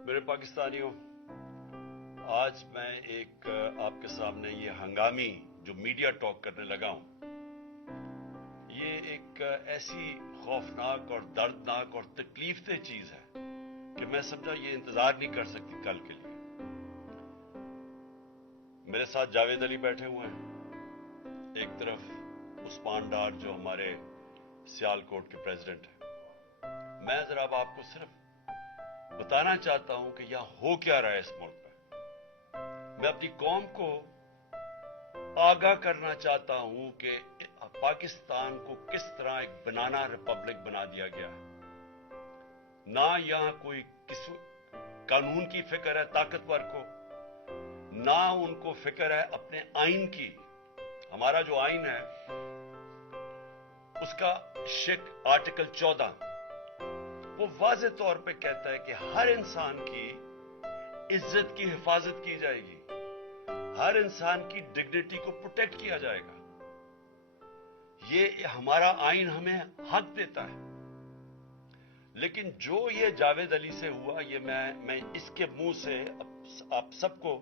मेरे पाकिस्तानियों, आज मैं एक आपके सामने ये हंगामी जो मीडिया टॉक करने लगा हूं, ये एक ऐसी खौफनाक और दर्दनाक और तकलीफदेह चीज है कि मैं समझा ये इंतजार नहीं कर सकती कल के लिए। मेरे साथ जावेद अली बैठे हुए हैं, एक तरफ उस्मान डार जो हमारे सियालकोट के प्रेसिडेंट हैं। मैं जरा अब आपको सिर्फ बताना चाहता हूं कि यहां हो क्या रहा है इस मुल्क में। मैं अपनी कौम को आगाह करना चाहता हूं कि पाकिस्तान को किस तरह एक बनाना रिपब्लिक बना दिया गया है। ना यहां कोई कानून की फिक्र है ताकतवर को, ना उनको फिक्र है अपने आइन की। हमारा जो आइन है उसका आर्टिकल 14 वो वाज़े तौर पे कहता है कि हर इंसान की इज्जत की हिफाजत की जाएगी, हर इंसान की डिग्निटी को प्रोटेक्ट किया जाएगा। ये हमारा आइन हमें हक देता है। लेकिन जो ये जावेद अली से हुआ, ये मैं इसके मुंह से आप सबको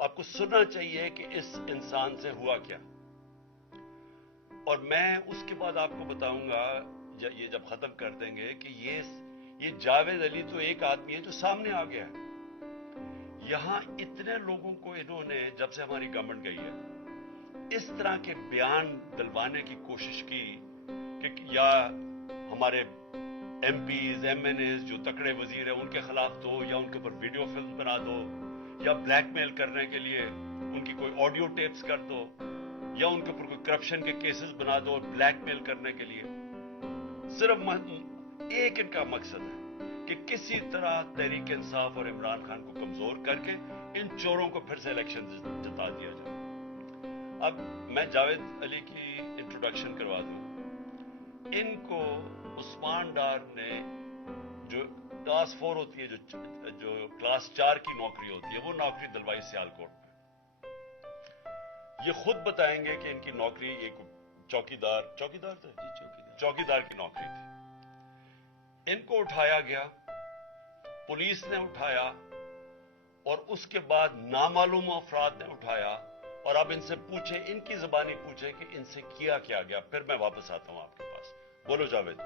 आपको सुनना चाहिए कि इस इंसान से हुआ क्या। और मैं उसके बाद आपको बताऊंगा, ये जब खत्म कर देंगे, कि ये जावेद अली तो एक आदमी है जो सामने आ गया है। यहां इतने लोगों को इन्होंने, जब से हमारी गवर्नमेंट गई है, इस तरह के बयान दिलवाने की कोशिश की कि या हमारे एमपीज एमएनएज जो तकड़े वजीर हैं उनके खिलाफ दो, या उनके ऊपर वीडियो फिल्म बना दो, या ब्लैकमेल करने के लिए उनकी कोई ऑडियो टेप्स कर दो, या उनके ऊपर कोई करप्शन के केसेस बना दो ब्लैकमेल करने के लिए। सिर्फ एक इनका मकसद है कि किसी तरह तहरीक इंसाफ और इमरान खान को कमजोर करके इन चोरों को फिर से इलेक्शन जिता दिया जाए। अब मैं जावेद अली की इंट्रोडक्शन करवा दूं। इनको उस्मान डार ने, जो क्लास 4 होती है, जो क्लास 4 की नौकरी होती है, वो नौकरी दिलवाई सियालकोट में। ये खुद बताएंगे कि इनकी नौकरी एक चौकीदार की नौकरी थी। इनको उठाया गया, पुलिस ने उठाया, और उसके बाद नामालूम अफराद ने उठाया। और अब इनसे पूछे, इनकी जुबानी पूछे कि इनसे किया क्या गया। फिर मैं वापस आता हूं आपके पास। बोलो जावेद।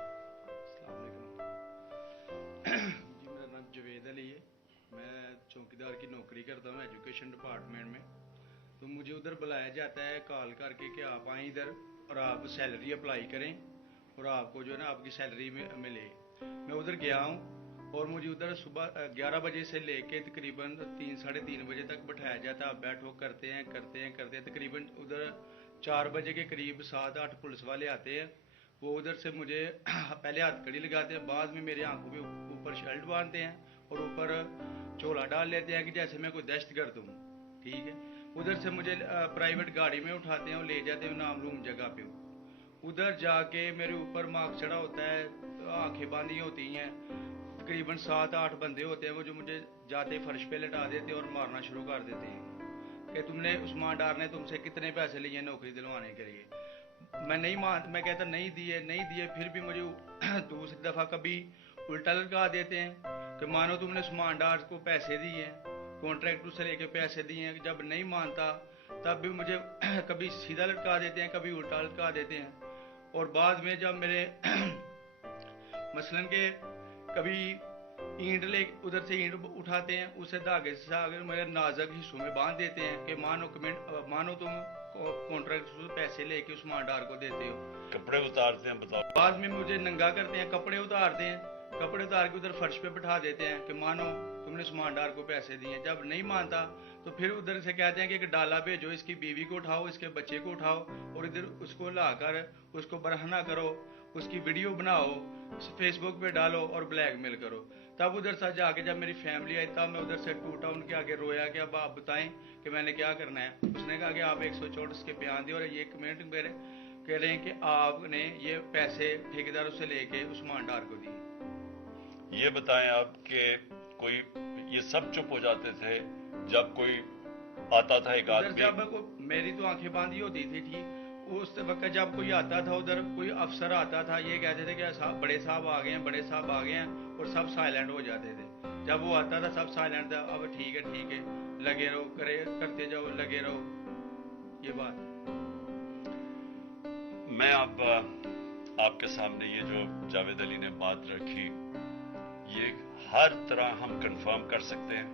जी, मेरा नाम जावेद अली है। मैं चौकीदार की नौकरी करता हूँ एजुकेशन डिपार्टमेंट में। तो मुझे उधर बुलाया जाता है कॉल करके कि आप आए इधर और आप सैलरी अप्लाई करें और आपको जो है ना आपकी सैलरी में मिले। मैं उधर गया हूँ और मुझे उधर सुबह 11 बजे से लेके तकरीबन 3-3:30 बजे तक बैठाया जाता है। आप बैठो, करते हैं। तकरीबन उधर 4 बजे के करीब 7-8 पुलिस वाले आते हैं। वो उधर से मुझे पहले हाथ कड़ी लगाते हैं, बाद में मेरे आंखों के ऊपर शर्ट बांधते हैं और ऊपर चोला डाल लेते हैं कि जैसे मैं कोई दहशतगर्द हूँ। ठीक है। उधर से मुझे प्राइवेट गाड़ी में उठाते हैं और ले जाते हैं नामलूम जगह पे। उधर जाके मेरे ऊपर मार्क्स चढ़ा होता है, आंखें बांधी होती हैं। तकरीबन 7-8 बंदे होते हैं वो जो मुझे जाते फर्श पे लटा देते और मारना शुरू कर देते हैं कि तुमने, उस्मान डार ने तुमसे कितने पैसे लिए नौकरी दिलवाने के लिए। मैं कहता नहीं दिए। फिर भी मुझे दूसरी दफा कभी उल्टा लटका देते हैं कि मानो तुमने उस्मान डार को पैसे दिए हैं, कॉन्ट्रैक्ट से लेके पैसे दिए हैं। जब नहीं मानता तब भी मुझे कभी सीधा लटका देते हैं, कभी उल्टा लटका देते हैं। और बाद में जब मेरे मसलन के कभी ईंट ले उधर से ईंट उठाते हैं, उसे धागे से आगे मेरे नाजुक हिस्सों में बांध देते हैं कि मानो तुम कॉन्ट्रैक्ट से पैसे लेके उस्मान डार को देते हो। कपड़े उतारते हैं, बताओ। बाद में मुझे नंगा करते हैं, कपड़े उतार के उधर फर्श पे बिठा देते हैं कि मानो तुमने उस्मान डार को पैसे दिए। जब नहीं मानता तो फिर उधर से कहते हैं कि एक डाला भेजो, इसकी बीवी को उठाओ, इसके बच्चे को उठाओ और इधर उसको लाकर उसको बरहना करो, उसकी वीडियो बनाओ, फेसबुक पे डालो और ब्लैकमेल करो। तब उधर से जाके जब मेरी फैमिली आई तब मैं उधर से टूटा, उनके आगे रोया कि अब आप बताएं कि मैंने क्या करना है। उसने कहा कि आप 164 के बयान दिए और ये कमेंट मेरे कह रहे हैं कि आपने ये पैसे ठेकेदारों से लेके उस्मान डार को दिए। ये बताएं आप कि कोई, ये सब चुप हो जाते थे जब कोई आता था एक आदमी? जब मेरी तो आंखें बांधी होती थी, ठीक उस वक्त जब कोई आता था, उधर कोई अफसर आता था, ये कहते थे कि बड़े साहब आ गए हैं और सब साइलेंट हो जाते थे। जब वो आता था सब साइलेंट था, अब ठीक है लगे रहो, करते जाओ, लगे रहो, ये बात। मैं अब आपके सामने ये जो जावेद अली ने बात रखी, ये हर तरह हम कंफर्म कर सकते हैं।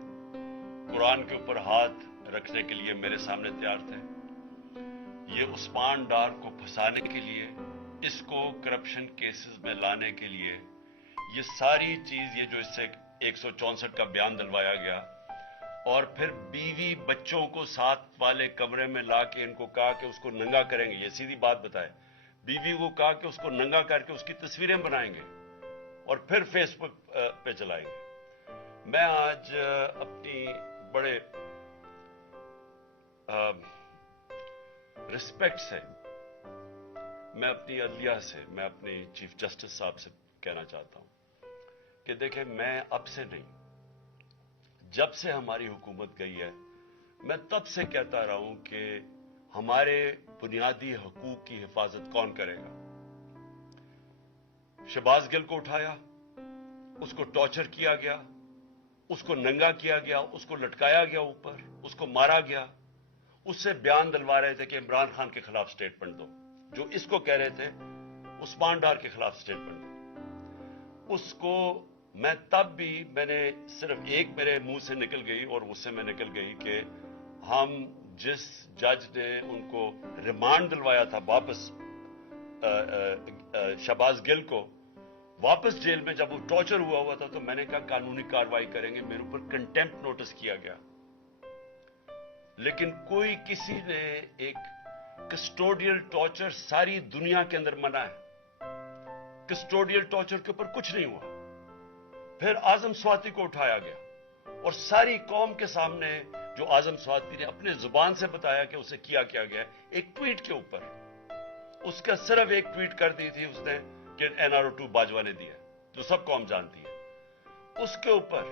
कुरान के ऊपर हाथ रखने के लिए मेरे सामने तैयार थे। ये उस्मान डार को फंसाने के लिए, इसको करप्शन केसेस में लाने के लिए, ये सारी चीज, ये जो इससे 164 का बयान दिलवाया गया, और फिर बीवी बच्चों को साथ वाले कमरे में ला के इनको कहा कि उसको नंगा करेंगे। ये सीधी बात बताए, बीवी को कहा कि उसको नंगा करके उसकी तस्वीरें बनाएंगे और फिर फेसबुक पे चलाएंगे। मैं आज अपनी बड़े रिस्पेक्ट से, मैं अपनी अदलिया से, मैं अपने चीफ जस्टिस साहब से कहना चाहता हूं कि देखें, मैं अब से नहीं, जब से हमारी हुकूमत गई है, मैं तब से कहता रहा हूं कि हमारे बुनियादी हकूक की हिफाजत कौन करेगा। शहबाज गिल को उठाया, उसको टॉर्चर किया गया, उसको नंगा किया गया, उसको लटकाया गया ऊपर, उसको मारा गया। उससे बयान दिलवा रहे थे कि इमरान खान के खिलाफ स्टेटमेंट दो, जो इसको कह रहे थे उस्मान डार के खिलाफ स्टेटमेंट दो। उसको मैं तब भी, मैंने सिर्फ एक मेरे मुंह से निकल गई और उससे मैं निकल गई कि हम जिस जज ने उनको रिमांड दिलवाया था वापस, शहबाज गिल को वापस जेल में, जब वो टॉर्चर हुआ था, तो मैंने कहा कानूनी कार्रवाई करेंगे। मेरे ऊपर कंटेम्प्ट नोटिस किया गया, लेकिन कोई, किसी ने, एक कस्टोडियल टॉर्चर सारी दुनिया के अंदर मना है, कस्टोडियल टॉर्चर के ऊपर कुछ नहीं हुआ। फिर आजम स्वाति को उठाया गया और सारी कौम के सामने, जो आजम स्वाति ने अपने जुबान से बताया कि उसे किया गया, एक ट्वीट के ऊपर, उसका सिर्फ एक ट्वीट कर दी थी उसने कि NRO2 बाजवा ने दिया, जो सब कौम जानती है। उसके ऊपर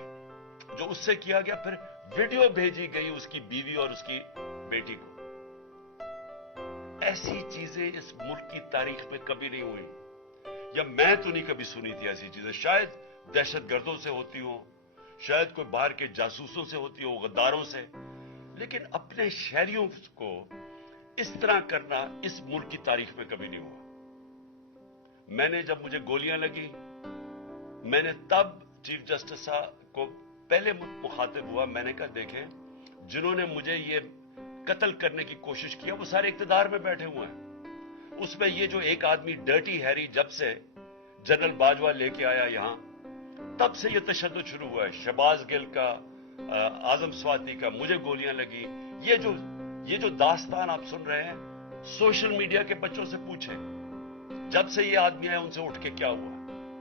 जो उससे किया गया, फिर वीडियो भेजी गई उसकी बीवी और उसकी बेटी को। ऐसी चीजें इस मुल्क की तारीख में कभी नहीं हुई, या मैं तो नहीं कभी सुनी थी ऐसी चीजें। शायद दहशतगर्दों से होती हो, शायद कोई बाहर के जासूसों से होती हो, गद्दारों से, लेकिन अपने शहरियों को इस तरह करना इस मुल्क की तारीख में कभी नहीं हुआ। मैंने, जब मुझे गोलियां लगी, मैंने तब चीफ जस्टिस साहब को पहले मुखातिब हुआ। मैंने कहा देखें, जिन्होंने मुझे ये कत्ल करने की कोशिश किया वो सारे इख्तिदार में बैठे हुए हैं। उसमें ये जो एक आदमी डर्टी हैरी, जब से जनरल बाजवा लेके आया यहां, तब से ये तशद्दुद शुरू हुआ है। शहबाज गिल का, आजम स्वाति का, मुझे गोलियां लगी। ये जो दास्तान आप सुन रहे हैं, सोशल मीडिया के बच्चों से पूछें, जब से ये आदमी आए उनसे उठ के क्या हुआ।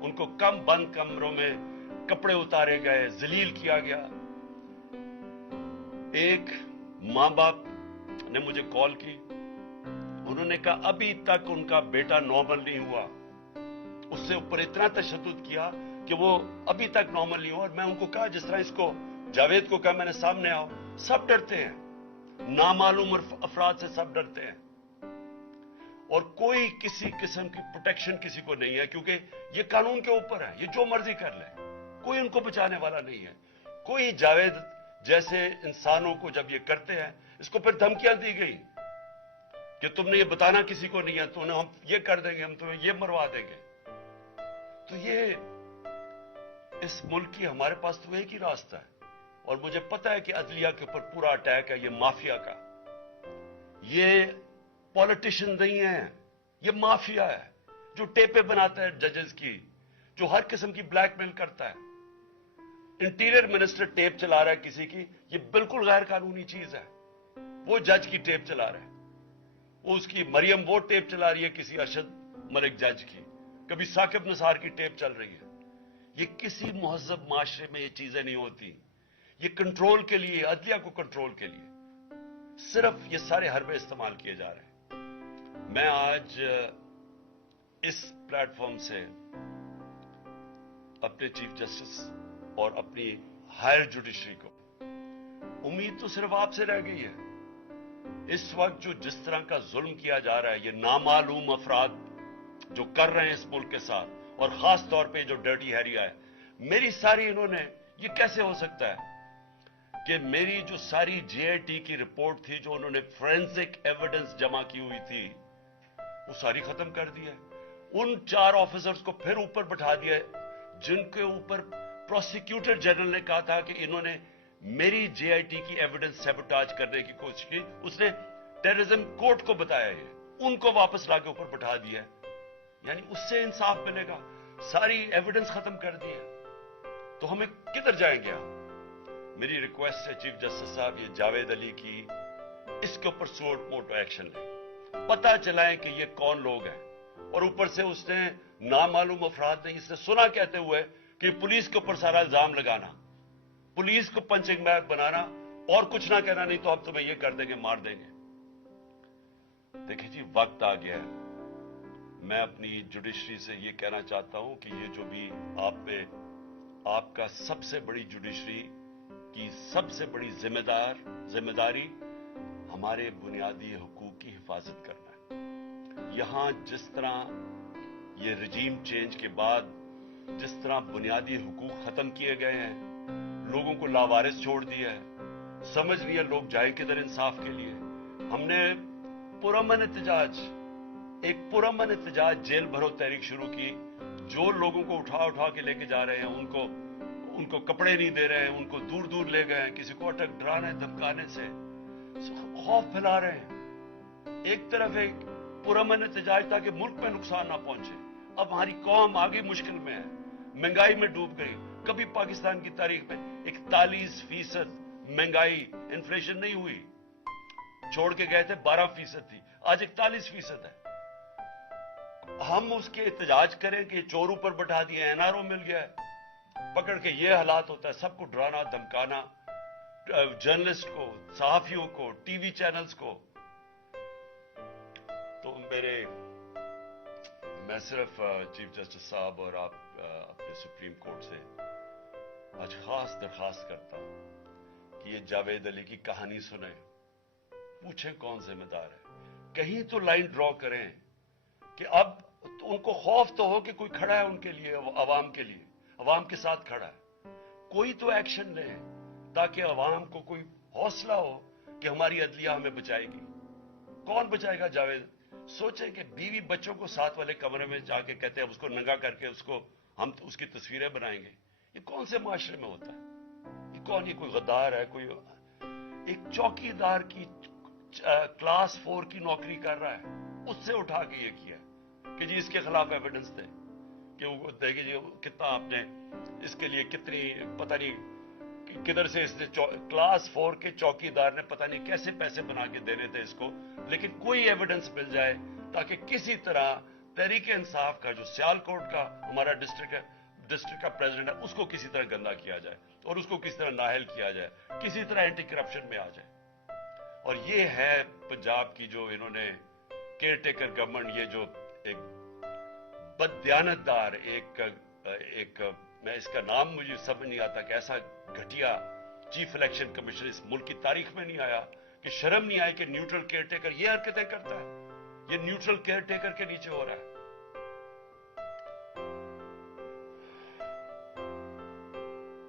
उनको बंद कमरों में कपड़े उतारे गए, जलील किया गया। एक मां बाप ने मुझे कॉल की, उन्होंने कहा अभी तक उनका बेटा नॉर्मल नहीं हुआ। उससे ऊपर इतना तशद्दुद किया कि वो अभी तक नॉर्मल नहीं हुआ। और मैं उनको कहा, जिस तरह इसको जावेद को कहा मैंने, सामने आओ। सब डरते हैं, नामालूम अफराद से सब डरते हैं, और कोई किसी किस्म की प्रोटेक्शन किसी को नहीं है, क्योंकि ये कानून के ऊपर है, ये जो मर्जी कर ले, कोई उनको बचाने वाला नहीं है। कोई जावेद जैसे इंसानों को जब ये करते हैं, इसको फिर धमकियां दी गई कि तुमने ये बताना किसी को नहीं है, तो हम ये कर देंगे, हम तुम्हें ये मरवा देंगे। तो ये, इस मुल्क की, हमारे पास तो एक ही रास्ता है, और मुझे पता है कि अदलिया के ऊपर पूरा अटैक है, ये माफिया का। ये पॉलिटिशियन नहीं है, ये माफिया है, जो टेपे बनाता है जजेस की, जो हर किस्म की ब्लैकमेल करता है। इंटीरियर मिनिस्टर टेप चला रहा है किसी की, ये बिल्कुल गैर कानूनी चीज है। वो जज की टेप चला रहा है, वो उसकी मरियम वो टेप चला रही है किसी अरशद मलिक जज की, कभी साकिब निसार की टेप चल रही है। ये किसी मुहज़्ज़ब माशरे में ये चीजें नहीं होती। ये कंट्रोल के लिए, अदलिया को कंट्रोल के लिए सिर्फ ये सारे हरबे इस्तेमाल किए जा रहे हैं। मैं आज इस प्लेटफॉर्म से अपने चीफ जस्टिस और अपनी हायर जुडिशरी को, उम्मीद तो सिर्फ आपसे रह गई है। इस वक्त जो जिस तरह का जुल्म किया जा रहा है, ये नामालूम अफराद जो कर रहे हैं इस मुल्क के साथ, और खास तौर पे जो डर्टी हैरी है, मेरी सारी इन्होंने یہ کیسے ہو سکتا ہے کہ میری جو ساری JIT کی رپورٹ تھی جو انہوں نے فورینسک ایویڈنس جمع کی ہوئی تھی وہ ساری ختم کر دی ہے. ان 4 آفیسرز کو پھر اوپر بٹھا دیا ہے جن کے اوپر پروسیکیوٹر جنرل نے کہا تھا کہ انہوں نے میری JIT کی ایویڈنس سیبوٹاج کرنے کی کوشش کی. اس نے ٹیررزم کورٹ کو بتایا ہے, ان کو واپس لا کے اوپر بٹھا دیا ہے. یعنی اس سے انصاف ملے گا, ساری ایویڈنس ختم کر دی ہے, تو ہمیں کدھر جائیں گے ہم؟ میری ریکویسٹ ہے چیف جسٹس صاحب, یہ جاوید علی کی اس کے اوپر سوٹ موٹو ایکشن لیں, پتہ چلائیں کہ یہ کون لوگ ہیں. اور اوپر سے اس نے نامعلوم افراد نے اس نے سنا کہتے ہوئے کہ پولیس کے اوپر سارا الزام لگانا, پولیس کو پنچنگ بیگ بنانا اور کچھ نہ کہنا, نہیں تو ہم تمہیں یہ کر دیں گے, مار دیں گے. دیکھیں جی وقت آ گیا ہے. میں اپنی جوڈیشری سے یہ کہنا چاہتا ہوں کہ یہ جو بھی آپ کا سب سے بڑی جوڈیشری کی سب سے بڑی ذمہ داری ہمارے بنیادی حقوق کی حفاظت کرنا ہے. یہاں جس طرح یہ رجیم چینج کے بعد جس طرح بنیادی حقوق ختم کیے گئے ہیں, لوگوں کو لاوارث چھوڑ دیا ہے, سمجھ نہیں ہے لوگ جائیں کدھر انصاف کے لیے. ہم نے ایک پرامن احتجاج جیل بھرو تحریک شروع کی. جو لوگوں کو اٹھا کے لے کے جا رہے ہیں, ان کو کپڑے نہیں دے رہے ہیں, ان کو دور دور لے گئے ہیں, کسی کو اٹک ڈرانے دھمکانے سے خوف پھیلا رہے ہیں. ایک طرف ایک پرامن احتجاج تاکہ ملک میں نقصان نہ پہنچے. اب ہماری قوم آگے مشکل میں ہے, مہنگائی میں ڈوب گئی. کبھی پاکستان کی تاریخ میں 41% مہنگائی انفلیشن نہیں ہوئی, چھوڑ کے گئے تھے 12% تھی, آج 41% ہے. ہم اس کے احتجاج کریں کہ چور اوپر بٹھا دیے, NRO مل گیا ہے, پکڑ کے یہ حالات ہوتا ہے. سب کو ڈرانا دھمکانا, جرنلسٹ کو, صحافیوں کو, ٹی وی چینلز کو. تو میں صرف چیف جسٹس صاحب اور آپ اپنے سپریم کورٹ سے آج خاص درخواست کرتا ہوں کہ یہ جاوید علی کی کہانی سنیں, پوچھیں کون ذمہ دار ہے. کہیں تو لائن ڈرا کریں کہ اب ان کو خوف تو ہو کہ کوئی کھڑا ہے ان کے لیے, عوام کے لیے, عوام کے ساتھ کھڑا ہے. کوئی تو ایکشن لیں تاکہ عوام کو کوئی حوصلہ ہو کہ ہماری عدلیہ ہمیں بچائے گی. کون بچائے گا جاوید؟ سوچیں کہ بیوی بچوں کو ساتھ والے کمرے میں جا کے کہتے ہیں اس کو ننگا کر کے ہم اس کی تصویریں بنائیں گے. یہ کون سے معاشرے میں ہوتا ہے؟ یہ کوئی غدار ہے؟ کوئی ایک چوکی دار کی کلاس 4 کی نوکری کر رہا ہے, اس سے اٹھا کے یہ کیا کہ جی اس کے خلاف ایویڈنس دیں, کہ وہ دیکھیں جی کتنا آپ نے اس کے لیے کتنی پتہ نہیں کدھر سے اس نے کلاس 4 کے چوکی دار نے پتہ نہیں کیسے پیسے بنا کے دینے تھے اس کو, لیکن کوئی ایویڈنس مل جائے تاکہ کسی طرح تحریک انصاف کا جو سیالکوٹ کا ہمارا ڈسٹرکٹ کا پریزیڈنٹ ہے اس کو کسی طرح گندا کیا جائے اور اس کو کسی طرح نااہل کیا جائے, کسی طرح اینٹی کرپشن میں آ جائے. اور یہ ہے پنجاب کی جو انہوں نے کیئر ٹیکر گورنمنٹ, یہ جو ایک بددیانت دار ایک میں اس کا نام مجھے سمجھ نہیں آتا کہ ایسا گھٹیا چیف الیکشن کمیشن اس ملک کی تاریخ میں نہیں آیا, کہ شرم نہیں آئی کہ نیوٹرل کیئر ٹیکر یہ حرکتیں کرتا ہے. یہ نیوٹرل کیئر ٹیکر کے نیچے ہو رہا ہے.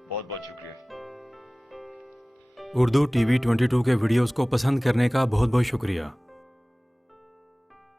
بہت بہت شکریہ. اردو TV 22 کے ویڈیوز کو پسند کرنے کا بہت بہت شکریہ.